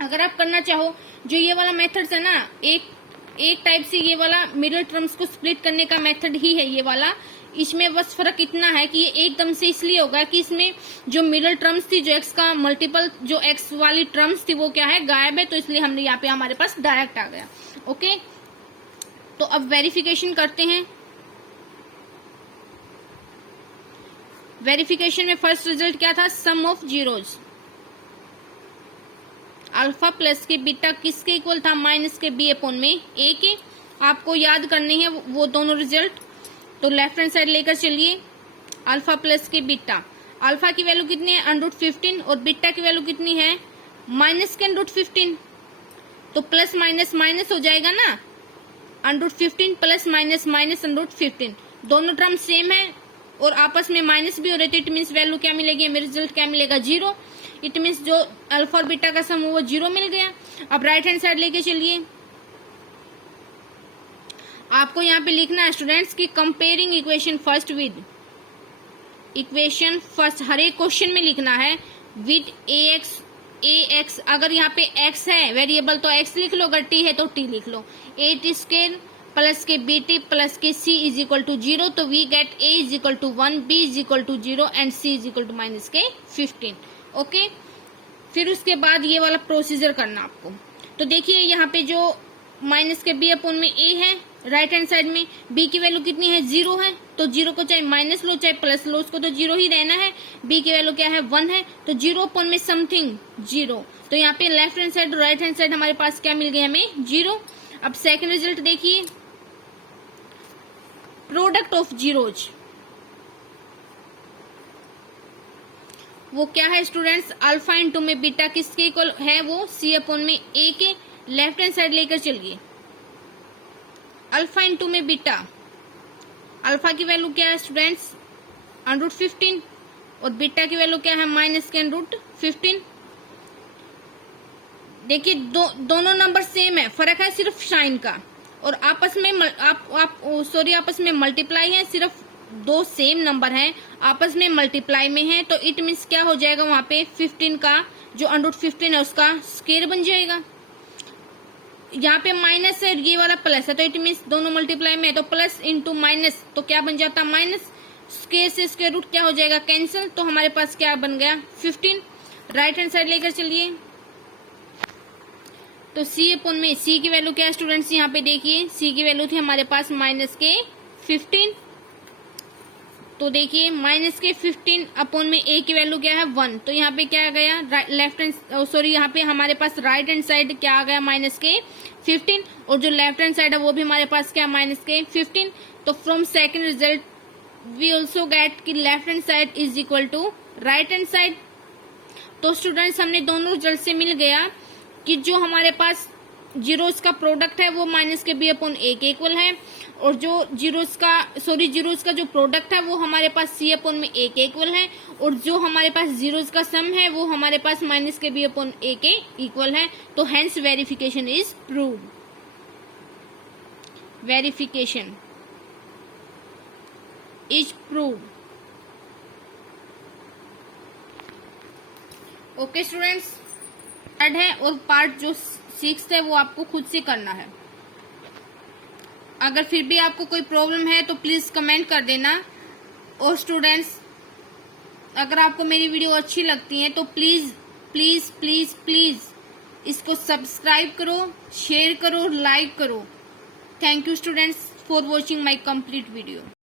अगर आप करना चाहो जो ये वाला मेथड्स है ना, एक टाइप से ये वाला मिडिल टर्म्स को स्प्लिट करने का मेथड ही है ये वाला। इसमें बस फर्क इतना है कि ये एकदम से इसलिए होगा कि इसमें जो मिडिल टर्म्स थी, जो x का मल्टीपल जो x वाली टर्म्स थी वो क्या है गायब है, तो इसलिए हमने यहाँ पे हमारे पास डायरेक्ट आ गया। ओके, तो अब वेरिफिकेशन करते हैं। वेरिफिकेशन में फर्स्ट रिजल्ट क्या था, सम ऑफ जीरोज। अल्फा प्लस के बीटा किसके इक्वल था, माइनस के b अपॉन में a के। आपको याद करने हैं वो दोनों रिजल्ट, तो लेफ्ट हैंड साइड लेकर चलिए। अल्फा प्लस के बीटा, अल्फा की वैल्यू कितनी है √15 और बीटा की वैल्यू कितनी है माइनस के √15, तो प्लस माइनस माइनस हो जाएगा ना, √15 प्लस माइनस माइनस √15 दोनों टर्म सेम है और आपस में माइनस भी हो रहे थे। इट मीन्स वैल्यू क्या मिलेगी, हमें रिजल्ट क्या मिलेगा 0। इट मीन्स जो अल्फा और बीटा का सम वो 0 मिल गया। अब राइट हैंड साइड लेके चलिए। आपको यहाँ पे लिखना है स्टूडेंट्स कि comparing equation first with equation first, हर एक क्वेश्चन में लिखना है विद ax। अगर यहाँ पे x है वेरिएबल तो x लिख लो, अगर t है तो t लिख लो। ए टी स्क्वायर प्लस के बी टी प्लस के c इज इक्वल टू 0, तो we get a is equal to 1, b is equal to 0 and c is equal to minus के 15। ओके, फिर उसके बाद ये वाला प्रोसीजर करना आपको। तो देखिए यहाँ पे जो माइनस के b अपॉन में a है राइट हैंड साइड में b की वैल्यू कितनी है 0 है, तो 0 को चाहे माइनस लो चाहे प्लस लो उसको तो 0 ही रहना है। b की वैल्यू क्या है 1 है, तो 0 अपॉन में समथिंग 0, तो यहाँ पे लेफ्ट हैंड साइड और राइट हैंड साइड हमारे पास क्या मिल गया हमें 0। अब सेकंड रिजल्ट देखिए, प्रोडक्ट ऑफ जीरोज, वो क्या है स्टूडेंट्स, अल्फा इंटू में बीटा किसके इक्वल है, वो c अपॉन में a के। लेफ्ट हैंड साइड लेकर चलिए, अल्फा इंटू में बीटा, अल्फा की वैल्यू क्या है स्टूडेंट्स √15 और बीटा की वैल्यू क्या है माइनस के √15। देखिए दोनों नंबर सेम है, फर्क है सिर्फ साइन का, और आपस में आपस में मल्टीप्लाई है, सिर्फ दो सेम नंबर हैं आपस में मल्टीप्लाई में है, तो इट मीन्स क्या हो जाएगा वहां पे 15 का जो √15 है उसका स्क्वायर बन जाएगा। यहाँ पे माइनस है ये वाला प्लस है, तो इट मीन्स दोनों मल्टीप्लाई में है, तो प्लस इंटू माइनस तो क्या बन जाता माइनस, स्क्वायर से स्क्वायर रूट क्या हो जाएगा कैंसिल, तो हमारे पास क्या बन गया 15। राइट हैंड साइड लेकर चलिए, तो c अपॉन में c की वैल्यू क्या है स्टूडेंट्स, यहाँ पे देखिए c की वैल्यू थी हमारे पास माइनस के 15, तो देखिए माइनस के 15 अपॉन में a की वैल्यू क्या है 1, तो यहाँ पे क्या आ गया लेफ्ट हैंड सॉरी यहाँ पे हमारे पास राइट हैंड साइड क्या आ गया माइनस के 15, और जो लेफ्ट हैंड साइड है वो भी हमारे पास क्या माइनस के 15। तो from second result we also get कि left hand side is equal to right hand side. तो स्टूडेंट्स हमने दोनों रिजल्ट से मिल गया कि जो हमारे पास जीरोस का प्रोडक्ट है वो माइनस के b अपॉन a के इक्वल है, और जो जीरोस का जो प्रोडक्ट है वो हमारे पास c अपॉन में a के इक्वल है, और जो हमारे पास जीरोस का सम है वो हमारे पास माइनस के b अपॉन a के इक्वल है। तो hence verification is proved, verification is proved. Okay students, third है और पार्ट जो 6th है वो आपको खुद से करना है। अगर फिर भी आपको कोई प्रॉब्लम है तो प्लीज कमेंट कर देना, और स्टूडेंट्स अगर आपको मेरी वीडियो अच्छी लगती है तो प्लीज प्लीज प्लीज प्लीज इसको सब्सक्राइब करो, शेयर करो, लाइक करो। Thank you students for watching my complete video.